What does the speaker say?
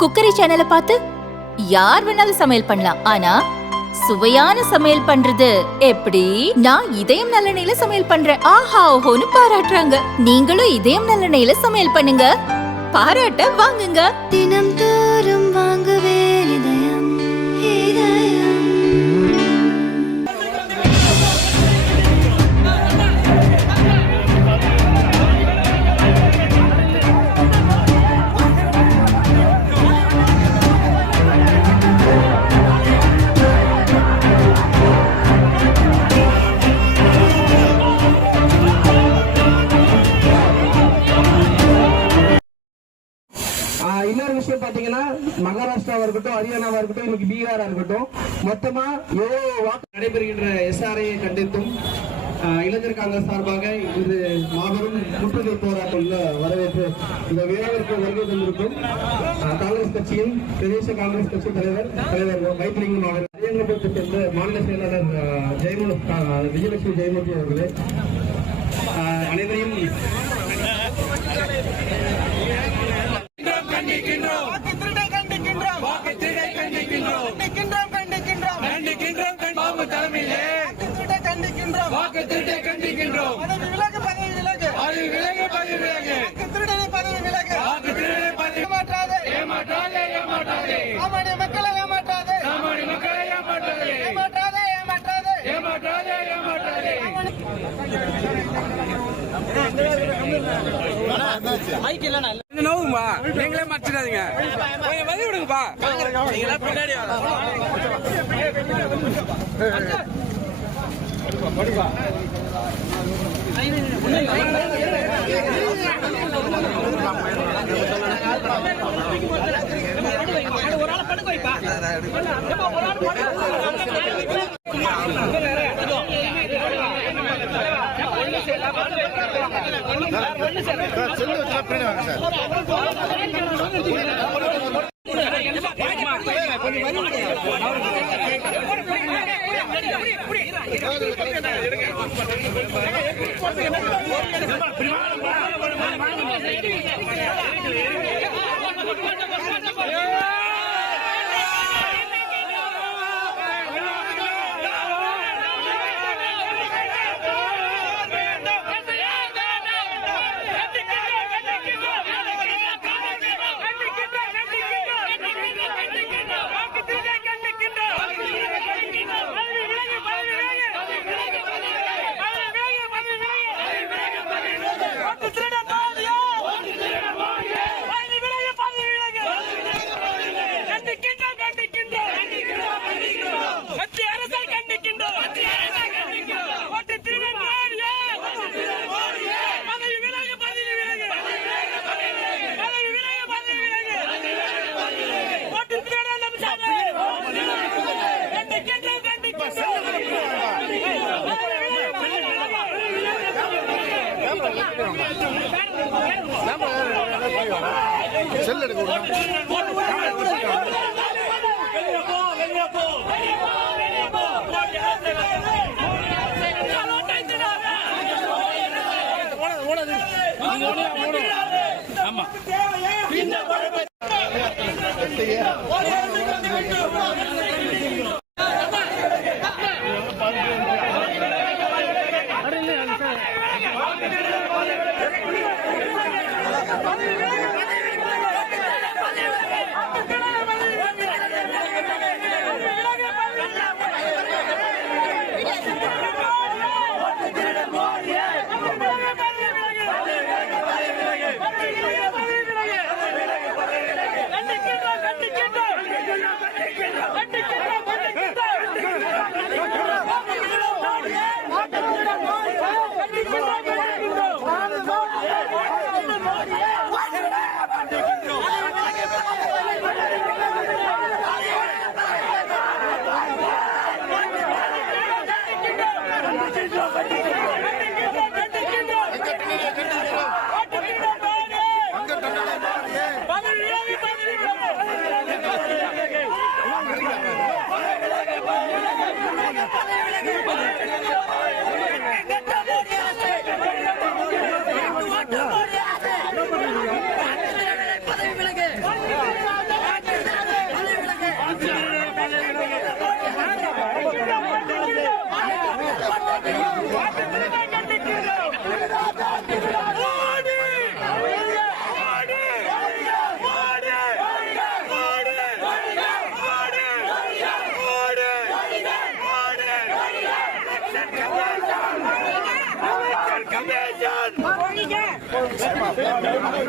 Cookery சேனலை பார்த்து யார் வேணாலும் சமையல் பண்ணலாம். ஆனா சுவையான சமையல் பண்றது எப்படி? நான் இதயம் நல்லெண்ணெயில சமையல் பண்றேன். ஆஹா ஓஹோன்னு பாராட்டுறாங்க. நீங்களும் இதயம் நல்லெண்ணெயில சமையல் பண்ணுங்க, பாராட்ட வாங்குங்க. தினம் தோறும் வாங்குவே இதயம் இதயம். இன்னொரு விஷயம் பாத்தீங்கன்னா, மகாராஷ்டிராவா இருக்கட்டும், ஹரியானாவா இருக்கட்டும், இன்னைக்கு பீகாரா இருக்கட்டும், மொத்தமா எவ்வளவு வாக்கு நடைபெறுகின்ற எஸ்ஆர்ஐயை கண்டித்தும் இளைஞர் காங்கிரஸ் சார்பாக இது மாபெரும் முற்றுகை போராட்டத்தில் வரவேற்று இந்த விழாவிற்கு வருகை தந்திருக்கும் காங்கிரஸ் கட்சியின் பிரதேச காங்கிரஸ் கட்சி தலைவர் வைத்திலிங்கம் அவர்கள், அரியங்கபுரத்தை சேர்ந்த மாநில செயலாளர் விஜயலட்சுமி ஜெயமூர்த்தி அவர்களே, அனைவரையும் நீங்களே மறைச்சிடாதீங்க, கொஞ்சம் வழி விடுங்கப்பா. பின்னாடி ஒரு ஆள் படுக்க வைப்பா. செல் எடுக்க ஆமா ஒரே